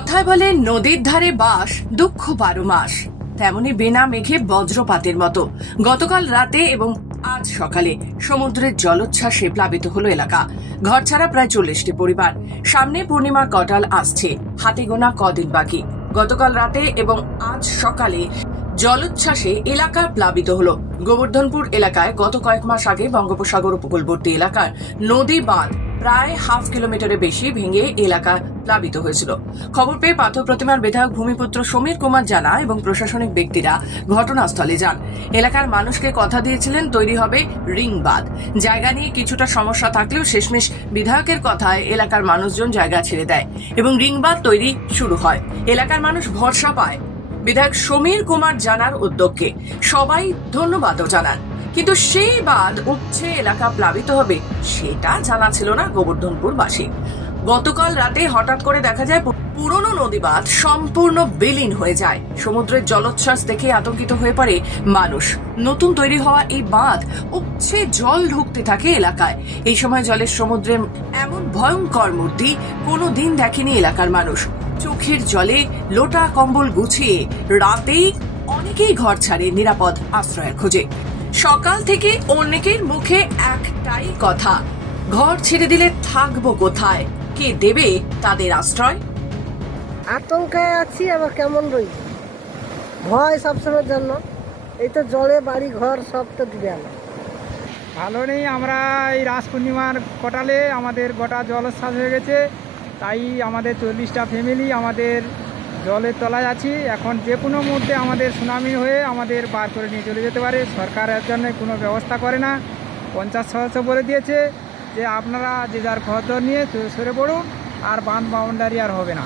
কথায় বলে, নদীর ধারে বাস, দুঃখ বারো মাস। তেমনি বেনা মেঘে বজ্রপাতের মতো। গতকাল রাতে এবং আজ সকালে সমুদ্রের জলোচ্ছ্বাসে প্লাবিত হলো এলাকা। ঘর ছাড়া প্রায় চল্লিশটি পরিবার। সামনে পূর্ণিমার কটাল আসছে। হাতে গোনা কদিন বাকি। গতকাল রাতে এবং আজ সকালে জলোচ্ছ্বাসে এলাকা প্লাবিত হলো। গোবর্ধনপুর এলাকায় গত কয়েক মাস আগে বঙ্গোপসাগর উপকূলবর্তী এলাকার নদী বাঁধ প্রায় হাফ কিলোমিটারে বেশি ভেঙে এলাকা প্লাবিত হয়েছিল। খবর পেয়ে পাথর প্রতিমার বিধায়ক ভূমিপুত্র সমীর কুমার জানা এবং প্রশাসনিক ব্যক্তিরা ঘটনাস্থলে যান। এলাকার মানুষকে কথা দিয়েছিলেন, তৈরি হবে রিং বাঁধ। জায়গা নিয়ে কিছুটা সমস্যা থাকলেও শেষমেশ বিধায়কের কথায় এলাকার মানুষজন জায়গা ছেড়ে দেয় এবং রিং বাঁধ তৈরি শুরু হয়। এলাকার মানুষ ভরসা পায় বিধায়ক সমীর কুমার জানার উদ্যোগকে সবাই ধন্যবাদও জানান। কিন্তু সেই বাদ উঠছে এলাকা প্লাবিত হবে, সেটা জানা ছিল না গোবর্ধনপুরবাসী। গতকাল রাতে হঠাৎ করে দেখা যায় পুরনো নদী বাঁধ সম্পূর্ণ বিলীন হয়ে যায়। সমুদ্রের জলোচ্ছ্বাস দেখে আতঙ্কিত হয়ে পড়ে মানুষ। নতুন তৈরি হওয়া এই বাঁধ উপচে জল ঢুকতে থাকে এলাকায়। এই সময় জলের সমুদ্রে এমন ভয়ঙ্কর মূর্তি কোনো দিন দেখেনি এলাকার মানুষ। চোখের জলে লোটা কম্বল গুছিয়ে রাতেই অনেকেই ঘর ছাড়ে নিরাপদ আশ্রয়ের খোঁজে। সকাল থেকে অনেকের মুখে একটাই কথা ঘর ছেড়ে দিলে থাকব কোথায়? কে দেবে তাদের আশ্রয়? আতঙ্কে আছি আবার কেমন রই ভয় সবসময়ের জন্য। এই তো জলে বাড়ি ঘর সব তো ডুবে গেল। ভালো নেই আমরা এই রাস পূর্ণিমার কটালে আমাদের গোটা জলশ্বাস হয়ে গেছে। তাই আমাদের চল্লিশটা ফ্যামিলি আমাদের জলের তলায় আছি। এখন যে কোনো মুহূর্তে আমাদের সুনামি হয়ে আমাদের বার করে নিয়ে চলে যেতে পারে। সরকার এর জন্য কোনো ব্যবস্থা করে না। পঞ্চাশ সদস্য বলে দিয়েছে যে আপনারা যে যার ঘর নিয়ে সরে পড়ুন, আর বাঁধ বাউন্ডারি আর হবে না।